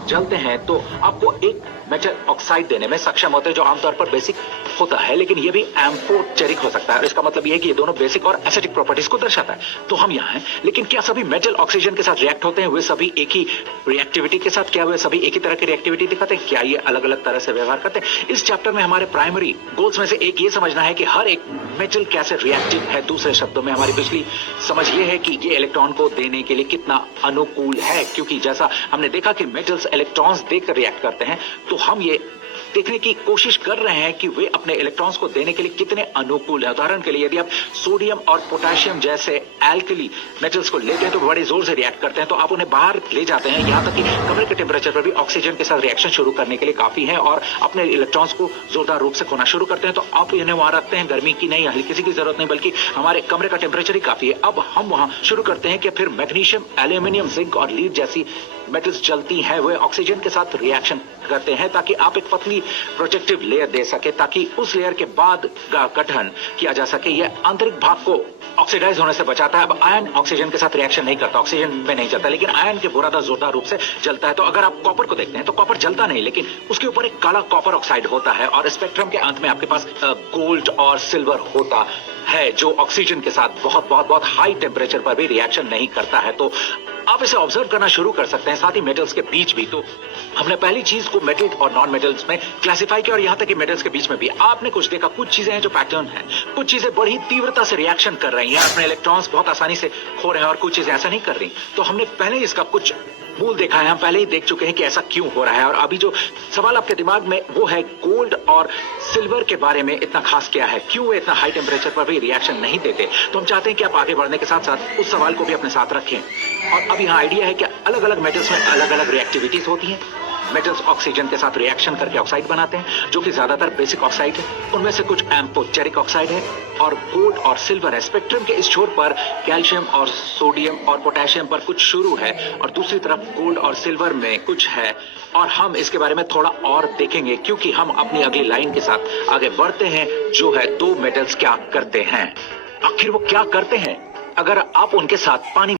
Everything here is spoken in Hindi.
जलते हैं तो आपको एक मेटल ऑक्साइड देने में सक्षम होते हैं जो आमतौर पर बेसिक होता है, लेकिन ये भी एम्फोटेरिक हो सकता है। और इसका मतलब ये है कि ये दोनों बेसिक और एसिडिक प्रॉपर्टीज को दर्शाता है। तो हम यहाँ हैं, लेकिन क्या सभी मेटल ऑक्सीजन के साथ रिएक्ट होते हैं? वे सभी एक ही रिएक्टिविटी के साथ, क्या वे सभी एक ही तरह की रिएक्टिविटी दिखाते हैं? क्या ये अलग अलग तरह से व्यवहार करते हैं? इस चैप्टर में हमारे प्राइमरी गोल्स में से एक ये समझना है कि हर एक मेटल कैसे रिएक्टिव है। दूसरे शब्दों में हमारी पिछली समझ ये है कि ये इलेक्ट्रॉन को देने के लिए कितना अनुकूल है, क्योंकि जैसा हमने देखा कि मेटल्स इलेक्ट्रॉन्स देकर रिएक्ट करते हैं, तो हम ये देखने की कोशिश कर रहे हैं कि वे अपने इलेक्ट्रॉन्स को देने के लिए कितने अनुकूल हैं। उदाहरण के लिए यदि आप सोडियम और पोटेशियम जैसे एल्कली मेटल्स को लेते हैं तो बड़े जोर से रिएक्ट करते हैं, तो आप उन्हें बाहर ले जाते हैं, यहाँ तक कि कमरे के टेम्परेचर पर भी ऑक्सीजन के साथ रिएक्शन शुरू करने के लिए काफी है और अपने इलेक्ट्रॉन्स को जोरदार रूप से खोना शुरू करते हैं। तो आप इन्हें वहां रखते हैं, गर्मी की नहीं, हल्की की जरूरत नहीं, बल्कि हमारे कमरे का टेम्परेचर ही काफी है। अब हम वहां शुरू करते हैं कि फिर मैग्नीशियम, एल्यूमिनियम, जिंक और लीड जैसी मेटल्स चलती हैं, वे ऑक्सीजन के साथ रिएक्शन करते हैं ताकि आप एक पतली प्रोटेक्टिव लेयर दे सके, ताकि उस लेयर के बाद का गठन किया जा सके। यह आंतरिक भाग को ऑक्सीडाइज होने से बचाता है। अब आयन ऑक्सीजन के साथ रिएक्शन नहीं करता, ऑक्सीजन में नहीं चलता, लेकिन आयन के बुरादा जोरदार रूप से जलता है। तो अगर आप कॉपर को देखते हैं तो कॉपर जलता नहीं, लेकिन उसके ऊपर एक काला कॉपर ऑक्साइड होता है और स्पेक्ट्रम के अंत में आपके पास गोल्ड और सिल्वर होता है जो ऑक्सीजन के साथ बहुत बहुत बहुत हाई टेम्परेचर पर भी रिएक्शन नहीं करता है। तो आप इसे ऑब्जर्व करना शुरू कर सकते हैं, साथ ही मेटल्स के बीच भी। तो हमने पहली चीज को मेटल और नॉन मेटल्स में क्लासिफाई किया और यहाँ तक कि मेटल्स के बीच में भी आपने कुछ देखा, कुछ चीजें हैं जो पैटर्न है, कुछ चीजें बड़ी तीव्रता से रिएक्शन कर रही हैं, अपने इलेक्ट्रॉन्स बहुत आसानी से खो रहे हैं और कुछ चीजें ऐसा नहीं कर रही। तो हमने पहले इसका कुछ मूल देखा है, हम पहले ही देख चुके हैं कि ऐसा क्यों हो रहा है। और अभी जो सवाल आपके दिमाग में वो है गोल्ड और सिल्वर के बारे में इतना खास क्या है, क्यों वे इतना हाई टेम्परेचर पर भी रिएक्शन नहीं देते। तो हम चाहते हैं कि आप आगे बढ़ने के साथ साथ उस सवाल को भी अपने साथ रखें। और अब यहाँ आइडिया है कि अलग अलग मेटल्स में अलग अलग रिएक्टिविटीज होती हैं। मेटल्स ऑक्सीजन के साथ रिएक्शन करके ऑक्साइड बनाते हैं जो कि ज्यादातर बेसिक ऑक्साइड है, उनमें से कुछ एम्फोटेरिक ऑक्साइड है और गोल्ड और सिल्वर है। स्पेक्ट्रम के इस छोर पर कैल्शियम और सोडियम और पोटेशियम पर कुछ शुरू है और दूसरी तरफ गोल्ड और सिल्वर में कुछ है। और हम इसके बारे में थोड़ा और देखेंगे क्योंकि हम अपनी अगली लाइन के साथ आगे बढ़ते हैं, जो है दो मेटल्स क्या करते हैं। आखिर वो क्या करते हैं? अगर आप उनके साथ पानी